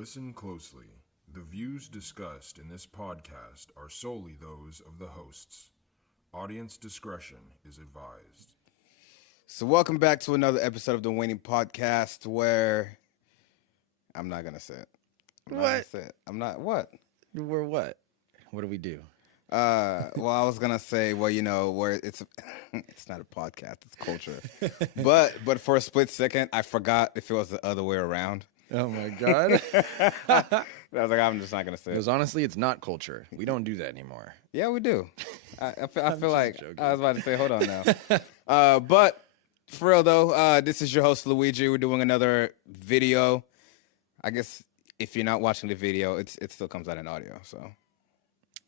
Listen closely. The views discussed in this podcast are solely those of the hosts. Audience discretion is advised. So welcome back to another episode of the Winning Podcast where I'm not going to say it. I'm not what? We're what? What do we do? Well, I was going to say, where it's it's not a podcast, it's culture. but for a split second, I forgot if it was the other way around. Oh my God. I was like, I'm just not going to say it. Because honestly, it's not culture. We don't do that anymore. Yeah, we do. I feel like joking. I was about to say, hold on now. But for real though, this is your host Luigi. We're doing another video. I guess if you're not watching the video, it still comes out in audio. So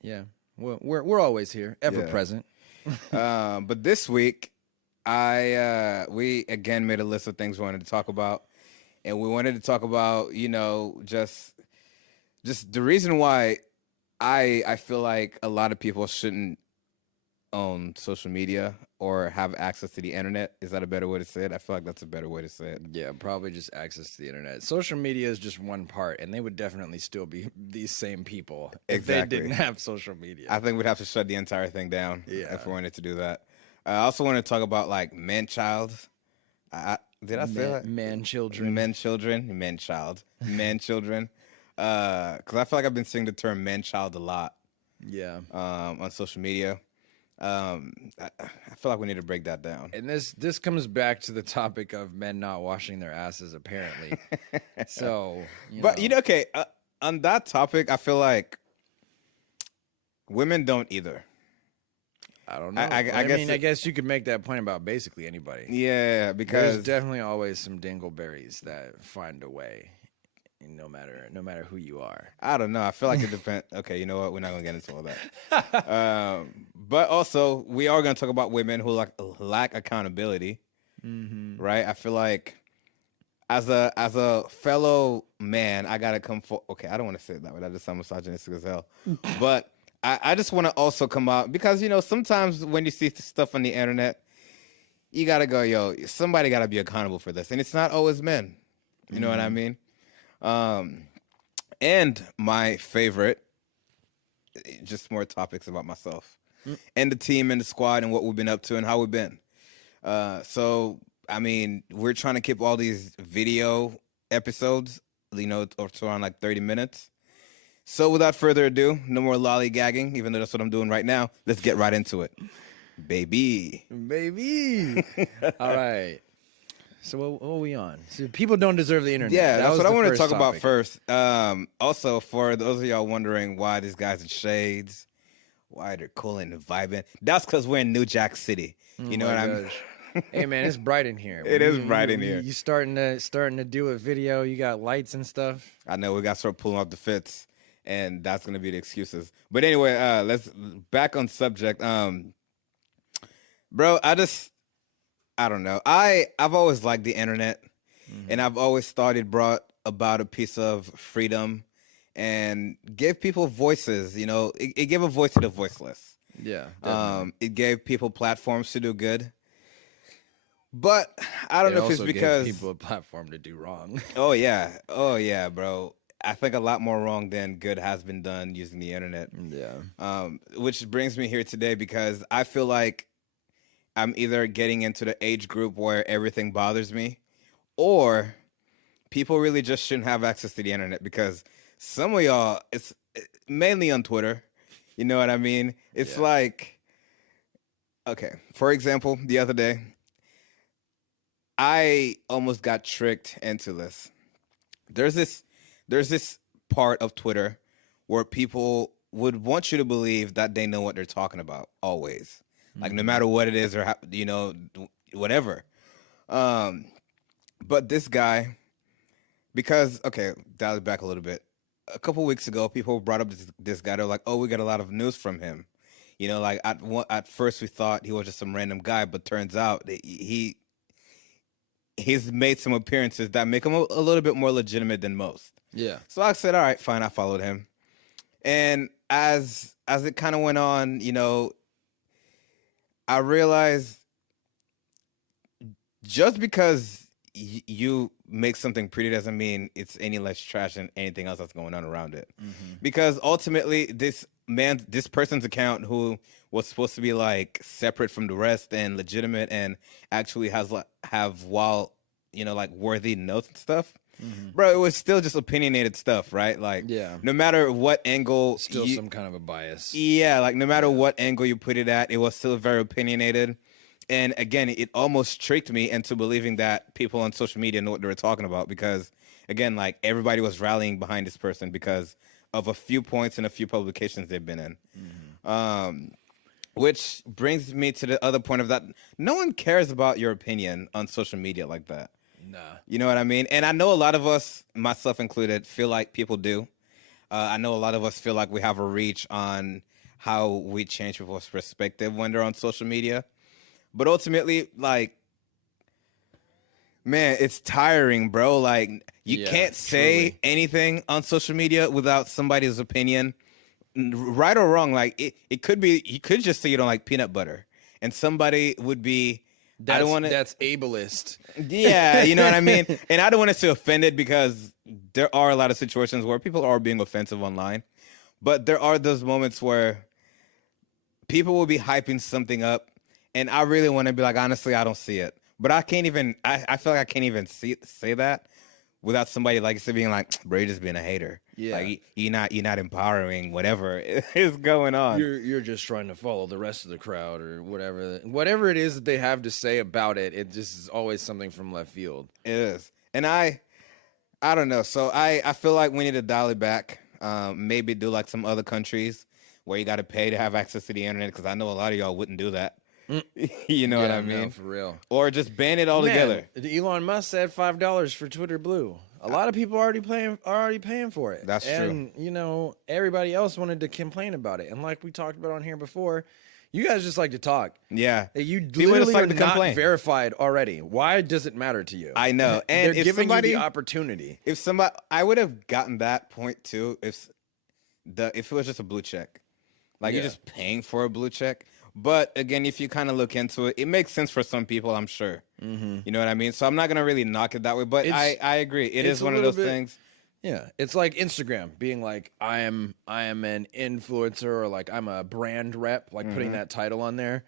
Yeah. Well, we're always here, ever present. but this week, we again made a list of things we wanted to talk about, and we wanted to talk about just the reason why I feel like a lot of people shouldn't own social media or have access to the internet. Is that a better way to say it? I feel like that's a better way to say it. Yeah, probably just access to the internet. Social media is just one part, and they would definitely still be these same people if they Exactly. didn't have social media. I think we'd have to shut the entire thing down if we wanted to do that. I also want to talk about like man-child. Did I say that? Man-children. Men-children, men-child, man-children. Because I feel like I've been seeing the term man-child a lot. Yeah. On social media. I feel like we need to break that down. And this comes back to the topic of men not washing their asses, apparently. So, okay, on that topic, I feel like women don't either. I don't know. I guess you could make that point about basically anybody. Yeah, because There's definitely always some dingleberries that find a way, no matter who you are. I don't know. I feel like it depends. Okay, you know what? We're not gonna get into all that. But also, we are gonna talk about women who lack accountability. Mm-hmm. Right? I feel like as a fellow man, I gotta come for. Okay, I don't want to say it that way. That just sounds misogynistic as hell. But I just want to also come out because sometimes when you see stuff on the internet, you gotta go, yo, somebody gotta be accountable for this, and it's not always men. You know what I mean? And my favorite, just more topics about myself and the team and the squad and what we've been up to and how we've been. So, I mean, we're trying to keep all these video episodes, to around like 30 minutes. So without further ado, no more lollygagging, even though that's what I'm doing right now. Let's get right into it. Baby. All right. So what are we on? So people don't deserve the internet. Yeah, that's what I want to talk about topic. first. Also, for those of y'all wondering why these guys in shades, why they're cool and vibing, that's because we're in New Jack City. You know what I mean? Hey man, it's bright in here. It is bright in here. You starting to do a video? You got lights and stuff. I know we got to start pulling off the fits, and that's gonna be the excuses. But anyway, let's back on subject. Bro, I don't know. I've always liked the internet, and I've always thought it brought about a piece of freedom and gave people voices. It gave a voice to the voiceless. Yeah. It gave people platforms to do good. But I don't know if it's because gave people a platform to do wrong. Oh yeah, bro. I think a lot more wrong than good has been done using the internet. Yeah. Which brings me here today because I feel like I'm either getting into the age group where everything bothers me, or people really just shouldn't have access to the internet because some of y'all, it's mainly on Twitter. You know what I mean? It's like, okay, for example, the other day, I almost got tricked into this. There's this part of Twitter where people would want you to believe that they know what they're talking about always. Like no matter what it is or whatever. But this guy, because dial it back a little bit. A couple weeks ago, people brought up this guy. They're like, "Oh, we got a lot of news from him." Like at first we thought he was just some random guy, but turns out that he's made some appearances that make him a little bit more legitimate than most. Yeah. So I said, "All right, fine." I followed him, and as it kind of went on, I realized just because you make something pretty doesn't mean it's any less trash than anything else that's going on around it. Because ultimately, this person's account who was supposed to be like separate from the rest and legitimate and actually have like worthy notes and stuff. Bro, it was still just opinionated stuff, right? Like, no matter what angle, Still some kind of a bias. Yeah, like no matter what angle you put it at, it was still very opinionated. And again, it almost tricked me into believing that people on social media know what they were talking about because, again, like everybody was rallying behind this person because of a few points and a few publications they've been in. Which brings me to the other point of that. No one cares about your opinion on social media like that. Nah. You know what I mean? And I know a lot of us, myself included, feel like people do. I know a lot of us feel like we have a reach on how we change people's perspective when they're on social media. But ultimately, like, man, it's tiring, bro. Like, you can't say anything on social media without somebody's opinion, right or wrong. Like, it could be, you could just say you don't like peanut butter, and somebody would be, that's ableist. Yeah, you know what I mean? And I don't want us to offend it because there are a lot of situations where people are being offensive online. But there are those moments where people will be hyping something up, and I really want to be like, honestly, I don't see it. But I can't even, I feel like I can't even say that without somebody like being like, bro, you're just being a hater. Yeah. Like, you're not empowering whatever is going on. You're just trying to follow the rest of the crowd or whatever it is that they have to say about it. It just is always something from left field. It is. And I don't know. So I feel like we need to dial it back. Maybe do like some other countries where you got to pay to have access to the internet, because I know a lot of y'all wouldn't do that. You know what I mean? No, for real. Or just ban it altogether. Elon Musk said $5 for Twitter Blue. A lot of people are already paying for it. That's true. And you know, everybody else wanted to complain about it. And like we talked about on here before, you guys just like to talk. Yeah. You People literally just like are to not complain. Verified already. Why does it matter to you? I know. And they're giving you the opportunity. I would have gotten that point too if it was just a blue check. Like, you're just paying for a blue check. But again, if you kind of look into it, it makes sense for some people, I'm sure. You know what I mean? So I'm not going to really knock it that way. But I agree. It is one of those things. Yeah. It's like Instagram being like, I am an influencer, or like I'm a brand rep, like putting that title on there.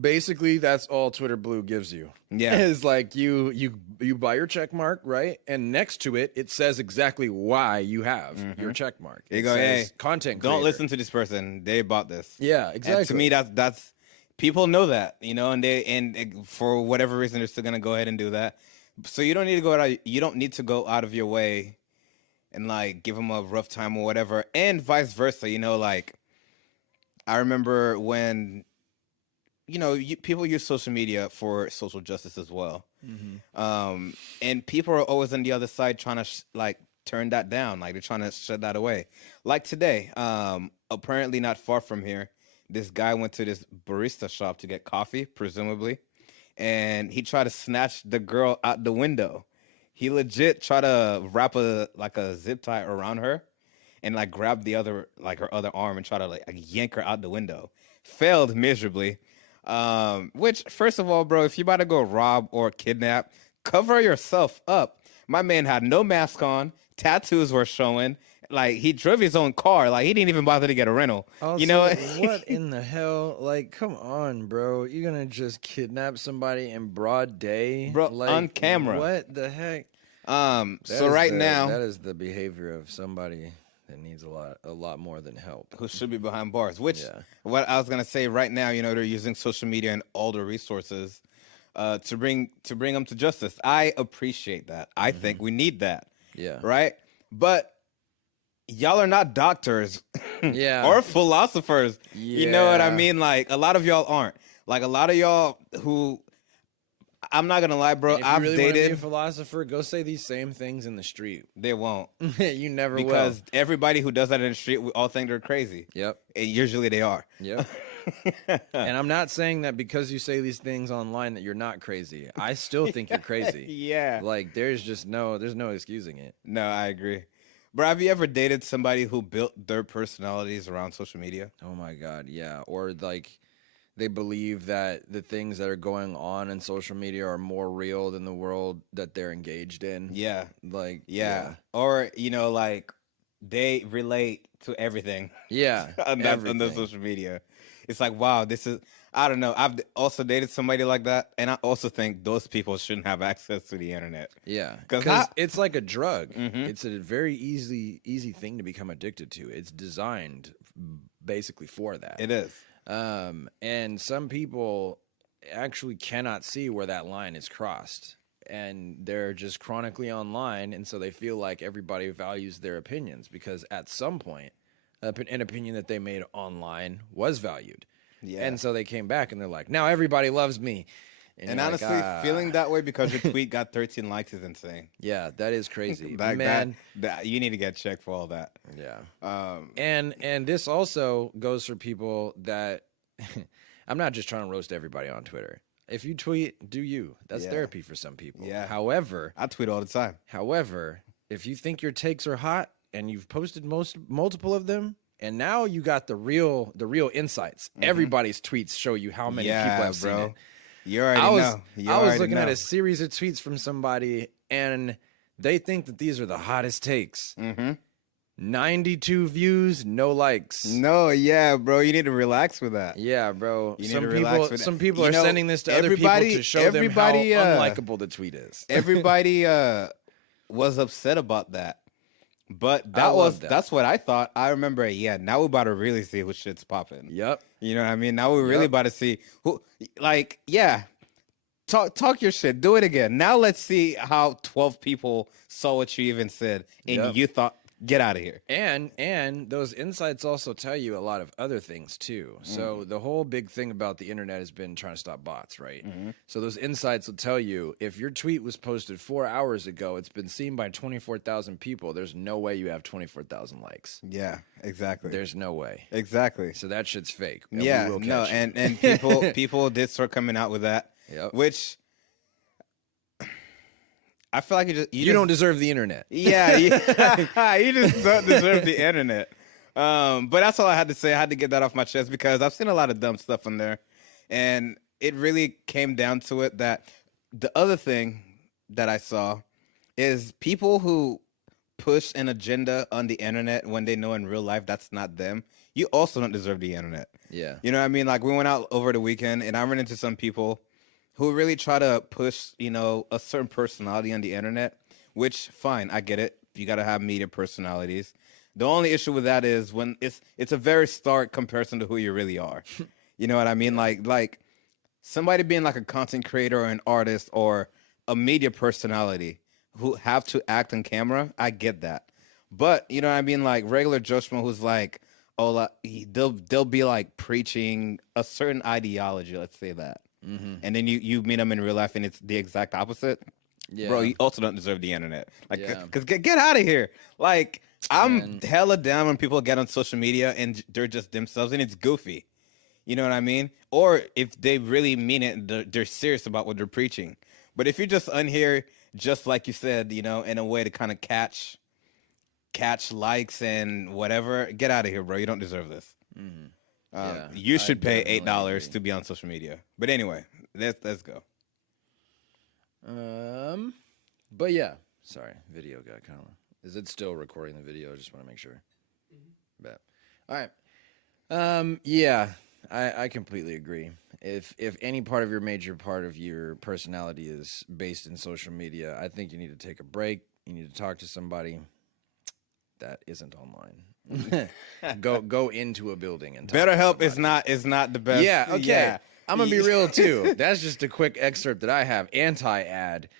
Basically, that's all Twitter Blue gives you. Yeah. Is like you buy your check mark, right? And next to it, it says exactly why you have your check mark. You go, hey, content don't creator. listen to this person. They bought this. Yeah, exactly. And to me, that's people know that, you know, and for whatever reason, they're still gonna go ahead and do that. So you don't need to go out of your way and like give them a rough time or whatever, and vice versa. You know, like I remember when, you know, people use social media for social justice as well. And people are always on the other side trying to like turn that down. Like, they're trying to shut that away. Like today, apparently not far from here, this guy went to this barista shop to get coffee, presumably, and he tried to snatch the girl out the window. He legit tried to wrap a zip tie around her and like grab her other arm and try to like yank her out the window. Failed miserably. Which, first of all, bro, if you about to go rob or kidnap, cover yourself up. My man had no mask on, tattoos were showing, like he drove his own car, like he didn't even bother to get a rental. Also, you know what in the hell? Like, come on, bro, you're gonna just kidnap somebody in broad day, bro, like, on camera? What the heck? So right now, that is the behavior of somebody that needs a lot more than help. Who should be behind bars. Which, what I was gonna say, right now, you know, they're using social media and all the resources to bring them to justice. I appreciate that. I think we need that. Yeah. Right. But y'all are not doctors, or philosophers. You know what I mean? Like, a lot of y'all aren't. Like, a lot of y'all who, I'm not gonna lie, bro. And if I've you really dated. Want to be a philosopher, go say these same things in the street. They won't. You never will. Because everybody who does that in the street, we all think they're crazy. Yep. And usually they are. Yep. And I'm not saying that because you say these things online that you're not crazy. I still think you're crazy. Yeah. Like, there's no excusing it. No, I agree. Bro, have you ever dated somebody who built their personalities around social media? Oh my God, yeah. Or like They believe that the things that are going on in social media are more real than the world that they're engaged in. Yeah. Like, Yeah. Or, like they relate to everything yeah, on the social media. It's like, wow, this is, I don't know. I've also dated somebody like that. And I also think those people shouldn't have access to the internet. Yeah. 'Cause Because it's like a drug. Mhm. It's a very easy thing to become addicted to. It's designed basically for that. It is. And some people actually cannot see where that line is crossed, and they're just chronically online, and so they feel like everybody values their opinions because at some point, an opinion that they made online was valued. Yeah. And so they came back and they're like, now everybody loves me. And you're honestly, like, feeling that way because your tweet got 13 likes is insane. yeah, that is crazy. Like Man, that you need to get checked for all that. yeah. And this also goes for people that I'm not just trying to roast everybody on Twitter. If you tweet, do you. That's Yeah. therapy for some people. Yeah. However, I tweet all the time. if you think your takes are hot and you've posted multiple of them, and now you got the real insights. Everybody's tweets show you how many people have seen it. You already know. I was looking at a series of tweets from somebody, and they think that these are the hottest takes. 92 views, no likes. No, yeah, bro. You need to relax with that. Yeah, bro. You need to relax with that. Some people You are know, sending this to other people to show them how unlikable the tweet is. Everybody was upset about that. But that's what I thought. I remember, now we're about to really see who shit's popping. Yep. You know what I mean? Now we're really about to see who, talk your shit. Do it again. Now let's see how 12 people saw what you even said and you thought, get out of here. And those insights also tell you a lot of other things too. So the whole big thing about the internet has been trying to stop bots, right? So those insights will tell you if your tweet was posted 4 hours ago, it's been seen by 24,000 people. There's no way you have 24,000 likes. Yeah, exactly. There's no way. Exactly. So that shit's fake. Yeah, no, and people did start coming out with that, which I feel like you don't deserve the internet. Yeah, you just don't deserve the internet. But that's all I had to say. I had to get that off my chest because I've seen a lot of dumb stuff on there, and it really came down to it that the other thing that I saw is people who push an agenda on the internet when they know in real life that's not them. You also don't deserve the internet. Yeah, you know what I mean? Like we went out over the weekend, and I ran into some people who really try to push, a certain personality on the internet, which, fine, I get it. You got to have media personalities. The only issue with that is when it's a very stark comparison to who you really are. You know what I mean? Like somebody being like a content creator or an artist or a media personality who have to act on camera, I get that. But, you know what I mean? Like regular Joe Schmo who's like, they'll be like preaching a certain ideology, let's say that. And then you meet them in real life and it's the exact opposite. Yeah. Bro, you also don't deserve the internet. Like, cause get out of here. Like, I'm hella down when people get on social media and they're just themselves and it's goofy. You know what I mean? Or if they really mean it, they're serious about what they're preaching. But if you're just on here, just like you said, in a way to kind of catch likes and whatever, get out of here, bro. You don't deserve this. You should pay $8 to be on social media. But anyway, let's go. But yeah, sorry, video got kind of. Is it still recording the video? I just want to make sure. Bet. All right. Yeah, I completely agree. If any part of your major part of your personality is based in social media, I think you need to take a break. You need to talk to somebody that isn't online. go into a building and talk BetterHelp is not the best. Yeah, okay. Yeah. I'm gonna be real too. That's just a quick excerpt that I have. Anti-ad.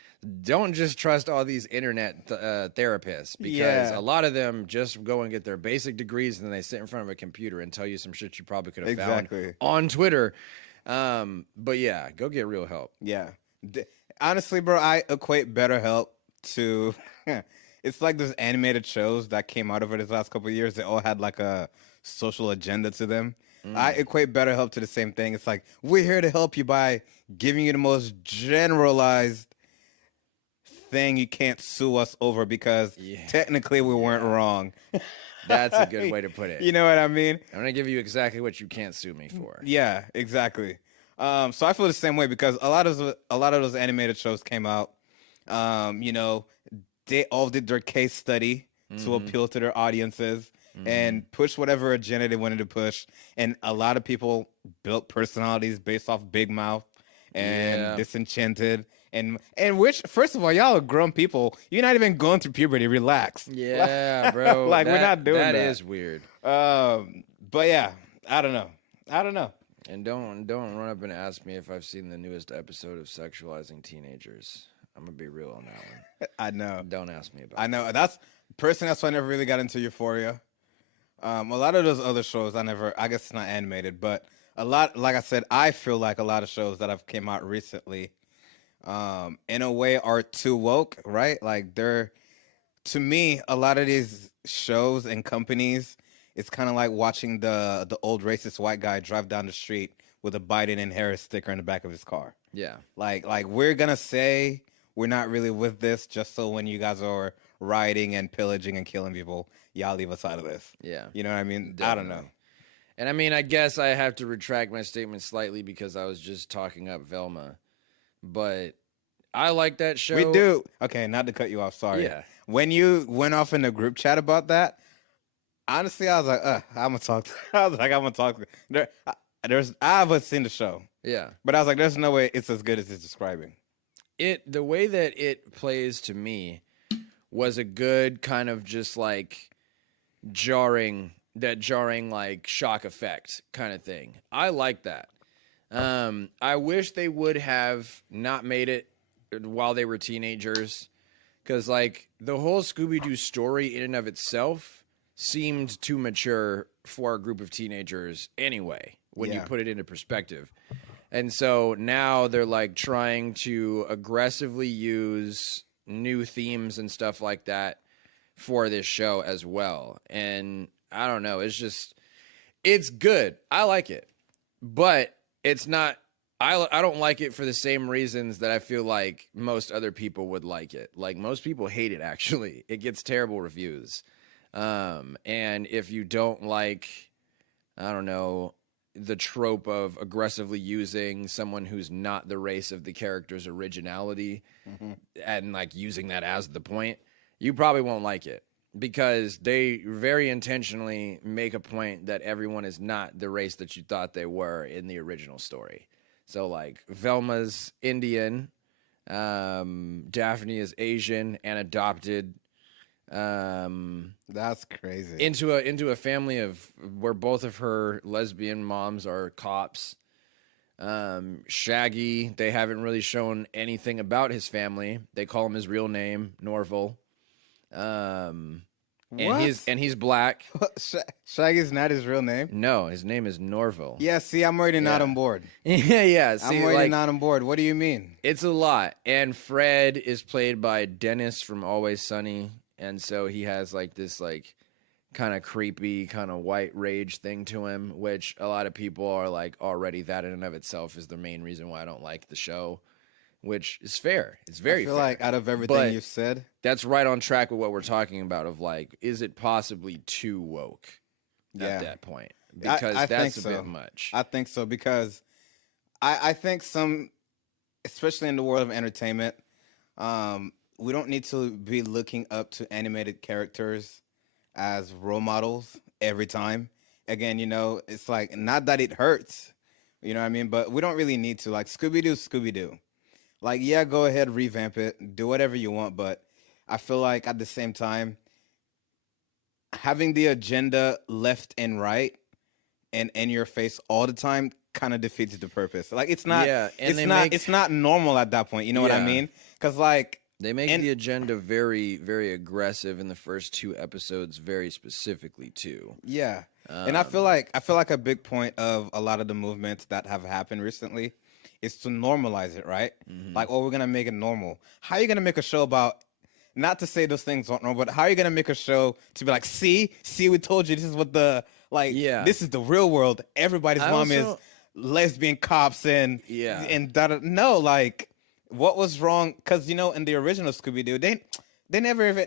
Don't just trust all these internet therapists because a lot of them just go and get their basic degrees and then they sit in front of a computer and tell you some shit you probably could have found on Twitter. But yeah, go get real help. Yeah. Honestly, bro, I equate BetterHelp to it's like those animated shows that came out over this last couple of years. They all had like a social agenda to them. I equate BetterHelp to the same thing. It's like, we're here to help you by giving you the most generalized thing you can't sue us over because technically we weren't wrong. That's a good way to put it. You know what I mean? I'm gonna give you exactly what you can't sue me for. Yeah, exactly. So I feel the same way because a lot of those animated shows came out. You know, they all did their case study to appeal to their audiences and push whatever agenda they wanted to push. And a lot of people built personalities based off Big Mouth and Disenchanted. And which, first of all, y'all are grown people. You're not even going through puberty. Relax. Yeah, bro. Like, we're not doing that. That is weird. But yeah, I don't know. And don't run up and ask me if I've seen the newest episode of Sexualizing Teenagers. I'm gonna be real on that one. I know. Don't ask me about. I know. That's why I never really got into Euphoria. A lot of those other shows I guess it's not animated, but a lot, like I said, I feel like a lot of shows that have came out recently, in a way are too woke, right? Like to me, a lot of these shows and companies, it's kind of like watching the old racist white guy drive down the street with a Biden and Harris sticker in the back of his car. Yeah. Like we're gonna say we're not really with this just so when you guys are rioting and pillaging and killing people, y'all leave us out of this. Yeah. You know what I mean? Definitely. I don't know. And I mean, I guess I have to retract my statement slightly because I was just talking up Velma. But I like that show. We do. Okay, not to cut you off. Sorry. Yeah. When you went off in the group chat about that, honestly, I was like, I'm gonna talk. I'm gonna talk. I haven't seen the show. Yeah. But I was like, there's no way it's as good as it's describing. The way that it plays to me was a good kind of just like jarring like shock effect kind of thing. I like that. I wish they would have not made it while they were teenagers, because like the whole Scooby-Doo story in and of itself seemed too mature for a group of teenagers anyway, when you put it into perspective. And so now they're like trying to aggressively use new themes and stuff like that for this show as well. And I don't know, it's good. I like it. But it's not, I don't like it for the same reasons that I feel like most other people would like it. Like most people hate it, actually. It gets terrible reviews. And if you don't like, I don't know, the trope of aggressively using someone who's not the race of the character's originality and like using that as the point, you probably won't like it, because they very intentionally make a point that everyone is not the race that you thought they were in the original story. So like Velma's Indian, Daphne is Asian and adopted. That's crazy. Into a family of where both of her lesbian moms are cops. Shaggy, they haven't really shown anything about his family. They call him his real name, Norval. And he's black. Shaggy's not his real name? No, his name is Norval. Yeah, see, I'm already not on board. Yeah. See, I'm already not on board. What do you mean? It's a lot. And Fred is played by Dennis from Always Sunny. And so he has like this like kind of creepy, kind of white rage thing to him, which a lot of people are like already that in and of itself is the main reason why I don't like the show, which is fair. It's very fair. I feel like out of everything you've said, that's right on track with what we're talking about of like, is it possibly too woke at that point? Because I that's think a bit much. I think so, because I think some, especially in the world of entertainment, we don't need to be looking up to animated characters as role models every time. Again, you know, it's like, not that it hurts, you know what I mean? But we don't really need to. Like, Scooby-Doo. Like, yeah, go ahead, revamp it, do whatever you want. But I feel like at the same time, having the agenda left and right and in your face all the time kind of defeats the purpose. Like, it's not, it's not normal at that point. You know what I mean? Because like, they make the agenda very, very aggressive in the first 2 episodes, very specifically too. Yeah, and I feel like a big point of a lot of the movements that have happened recently is to normalize it, right? Like, oh, we're gonna make it normal. How are you gonna make a show about? Not to say those things aren't normal, but how are you gonna make a show to be like, see, we told you this is what this is the real world. Everybody's mom is lesbian cops and no, like. What was wrong? Because in the original Scooby Doo,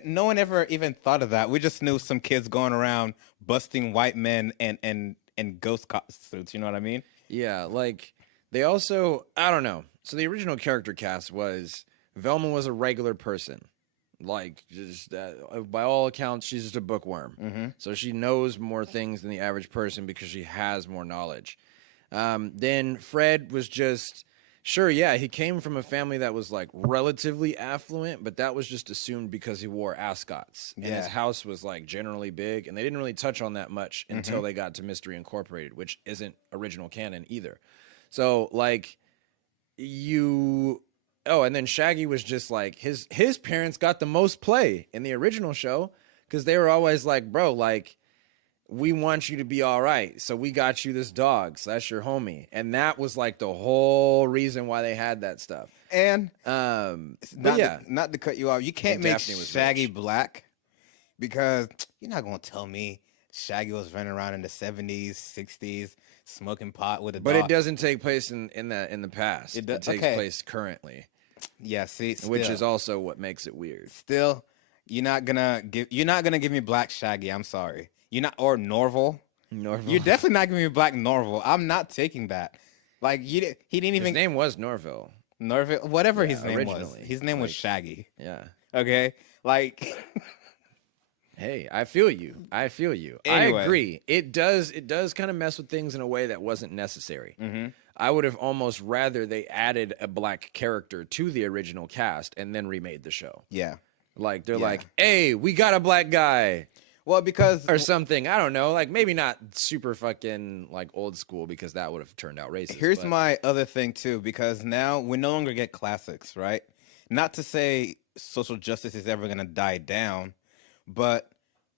no one ever even thought of that. We just knew some kids going around busting white men and ghost suits. You know what I mean? Yeah, like they also, I don't know. So the original character cast was Velma was a regular person. Like, just by all accounts, she's just a bookworm. Mm-hmm. So she knows more things than the average person because she has more knowledge. Then Fred was just, sure, yeah, he came from a family that was like relatively affluent, but that was just assumed because he wore ascots. And his house was like generally big, and they didn't really touch on that much until they got to Mystery Incorporated, which isn't original canon either. So, like, Oh, and then Shaggy was just like his parents got the most play in the original show because they were always like, bro, like, we want you to be all right, so we got you this dog, so that's your homie. And that was like the whole reason why they had that stuff. And not to cut you off, you can't make Daphne was Shaggy rich. black because you're not gonna tell me Shaggy was running around in the 70s, 60s, smoking pot with a But dog. it doesn't take place in the past. It takes place currently. Yeah, see, which is also what makes it weird. Still, you're not gonna give me black Shaggy. I'm sorry. You're not, or Norval. You're definitely not giving me black Norval. I'm not taking that. Like he didn't even. His name was Norville. Norville, whatever his name was. originally. His name was Shaggy. Yeah. Okay, like. Hey, I feel you. Anyway. I agree. It does kind of mess with things in a way that wasn't necessary. Mm-hmm. I would have almost rather they added a black character to the original cast and then remade the show. Yeah. Like they're like, hey, we got a black guy. Well, because or something. I don't know. Like maybe not super fucking like old school because that would have turned out racist. Here's my other thing too, because now we no longer get classics, right? Not to say social justice is ever gonna die down, but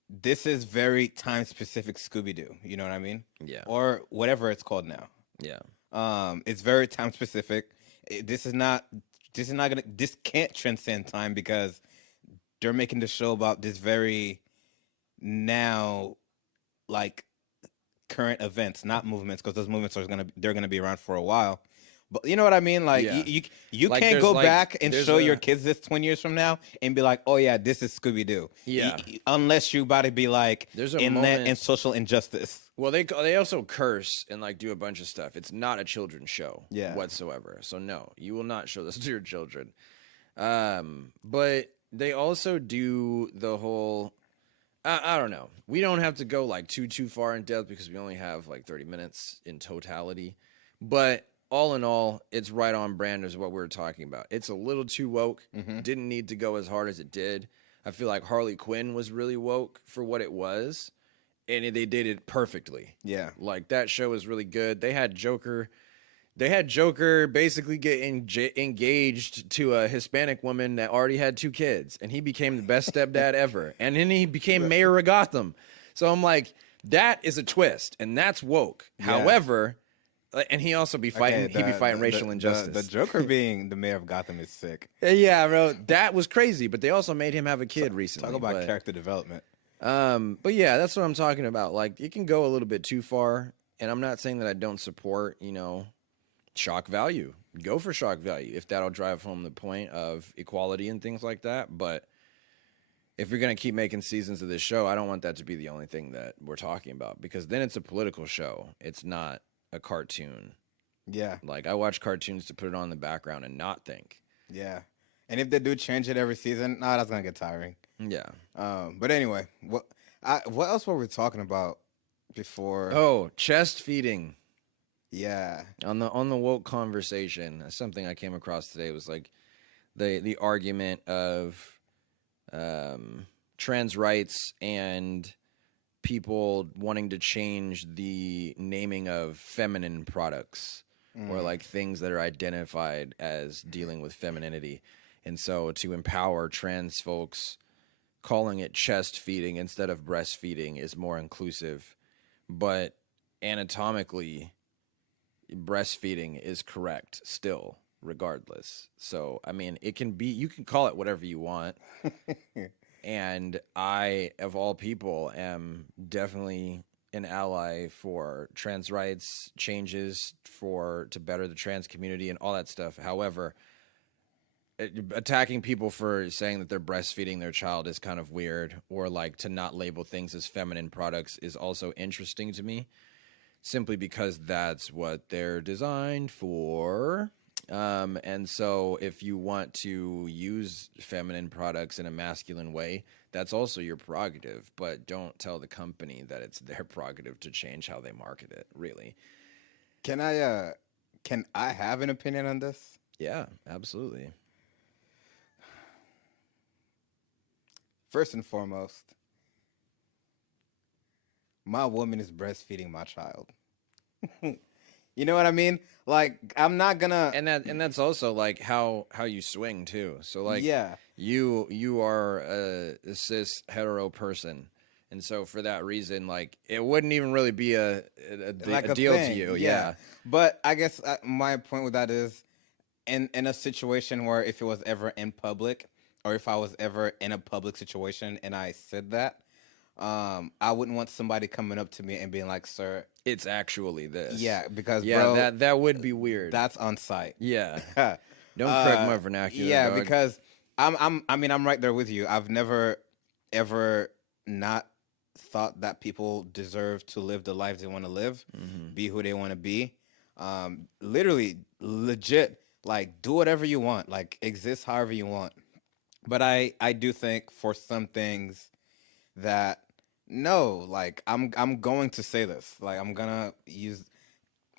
this is very time specific Scooby Doo. You know what I mean? Yeah. Or whatever it's called now. Yeah. It's very time specific. This can't transcend time because they're making the show about this very now, like, current events, not movements, because those movements they're gonna be around for a while. But you know what I mean? Like you like, can't go back and show your kids this 20 years from now and be like, oh yeah, this is Scooby Doo. Yeah. Unless you about to be like there's a moment in social injustice. Well, they also curse and like do a bunch of stuff. It's not a children's show whatsoever. So no, you will not show this to your children. But they also do the whole I don't know. We don't have to go like too far in depth because we only have like 30 minutes in totality. But all in all, it's right on brand as what we were talking about. It's a little too woke. Mm-hmm. Didn't need to go as hard as it did. I feel like Harley Quinn was really woke for what it was, and they did it perfectly. Yeah. Like, that show was really good. They had Joker basically get engaged to a Hispanic woman that already had 2 kids, and he became the best stepdad ever. And then he became mayor of Gotham. So I'm like, that is a twist, and that's woke. Yeah. However, and he also be fighting. He'd be fighting racial injustice. The Joker being the mayor of Gotham is sick. Yeah, bro, that was crazy. But they also made him have a kid recently. Talk about character development. But yeah, that's what I'm talking about. Like, it can go a little bit too far, and I'm not saying that I don't support, shock value. Go for shock value if that'll drive home the point of equality and things like that. But if you're gonna keep making seasons of this show, I don't want that to be the only thing that we're talking about, because then it's a political show. It's not a cartoon. Yeah. Like, I watch cartoons to put it on in the background and not think. Yeah. And if they do change it every season, that's gonna get tiring. Yeah. But anyway, what else were we talking about before? Oh, chest feeding. Yeah. On the woke conversation, something I came across today was like the argument of trans rights and people wanting to change the naming of feminine products or like things that are identified as dealing with femininity. And so to empower trans folks, calling it chest feeding instead of breastfeeding is more inclusive. But anatomically, breastfeeding is correct still, regardless. So, I mean, you can call it whatever you want. And I, of all people, am definitely an ally for trans rights changes to better the trans community and all that stuff. However, attacking people for saying that they're breastfeeding their child is kind of weird, or like to not label things as feminine products is also interesting to me, simply because that's what they're designed for. And so if you want to use feminine products in a masculine way, that's also your prerogative, but don't tell the company that it's their prerogative to change how they market it, really. Can I have an opinion on this? Yeah, absolutely. First and foremost, my woman is breastfeeding my child. You know what I mean? Like, I'm not gonna. And that's also like how you swing too. So like, yeah, you are a cis hetero person, and so for that reason, like, it wouldn't even really be a deal thing. to you. Yeah. But I guess my point with that is, in a situation where if it was ever in public, or if I was ever in a public situation and I said that, I wouldn't want somebody coming up to me and being like, "Sir, It's actually this." yeah," because Yeah, bro, that would be weird. that's on site. Yeah. Don't correct my vernacular. Yeah, dog. because I'm right there with you. I've never ever not thought that people deserve to live the lives they want to live, be who they want to be. Literally, legit, like, do whatever you want, like, exist however you want. But I do think for some things that, no, like, I'm going to say this, like, I'm gonna use,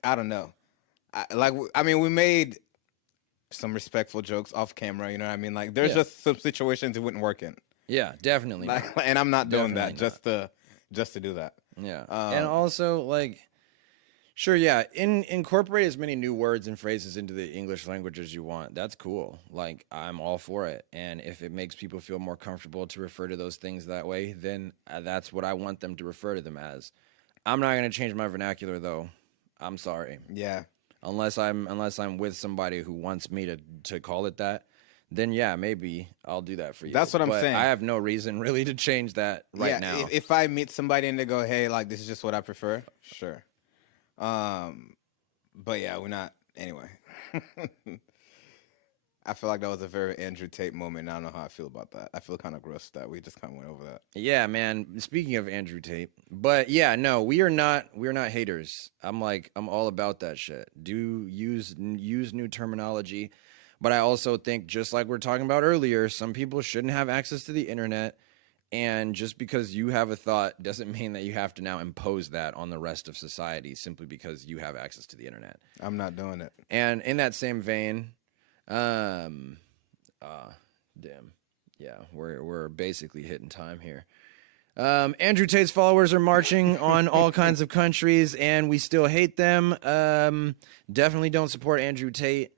I don't know, we made some respectful jokes off camera, you know what I mean? Like, there's Yeah. just some situations it wouldn't work in. Yeah, definitely. Like, and I'm not doing that Definitely just to do that. Yeah. And also, like, sure, yeah, incorporate as many new words and phrases into the English language as you want. That's cool. Like, I'm all for it. And if it makes people feel more comfortable to refer to those things that way, then that's what I want them to refer to them as. I'm not going to change my vernacular, though. I'm sorry. Yeah. Unless I'm with somebody who wants me to call it that, then yeah, maybe I'll do that for you. That's what I'm But saying. I have no reason really to change that right now. If I meet somebody and they go, "Hey, like, this is just what I prefer," sure. But yeah, we're not. Anyway, I feel like that was a very Andrew Tate moment. I don't know how I feel about that. I feel kind of gross that we just kind of went over that. Yeah, man. Speaking of Andrew Tate, but yeah, no, we're not haters. I'm all about that shit. Do use new terminology, but I also think, just like we're talking about earlier, some people shouldn't have access to the internet, and just because you have a thought doesn't mean that you have to now impose that on the rest of society simply because you have access to the internet. I'm not doing it. And in that same vein, damn. Yeah, we're basically hitting time here. Andrew Tate's followers are marching on all kinds of countries, and we still hate them. Definitely don't support Andrew Tate.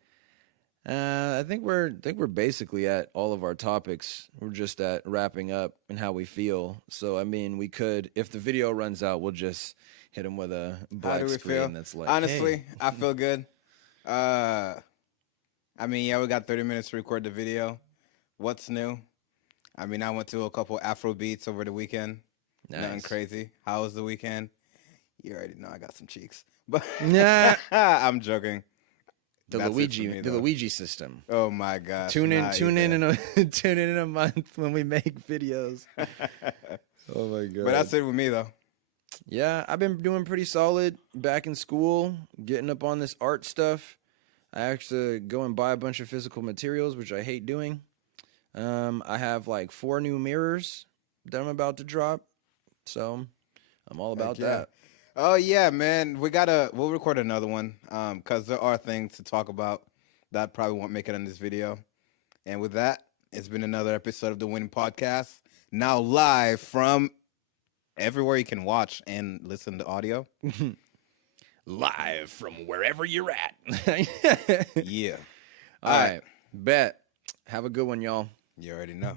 I think we're basically at all of our topics. We're just at wrapping up and how we feel. So I mean, we could, if the video runs out, we'll just hit him with a black How do we screen feel? that's like, Honestly, hey. I feel good. I mean, yeah, we got 30 minutes to record the video. What's new? I mean, I went to a couple Afro beats over the weekend. Nice. Nothing crazy. How was the weekend? You already know I got some cheeks. But Nah. I'm joking. The That's it for me, though. Luigi system. Oh my gosh. Tune in either. in a month when we make videos. Oh my god. But that's it with me though. Yeah, I've been doing pretty solid. Back in school, getting up on this art stuff. I actually go and buy a bunch of physical materials, which I hate doing. I have like 4 new mirrors that I'm about to drop. So I'm all about yeah. that. Oh yeah, man. We'll record another one. Cause there are things to talk about that probably won't make it on this video. And with that, it's been another episode of the Winning Podcast. Now live from everywhere you can watch and listen to audio. Live from wherever you're at. Yeah. All right. Bet. Have a good one, y'all. You already know.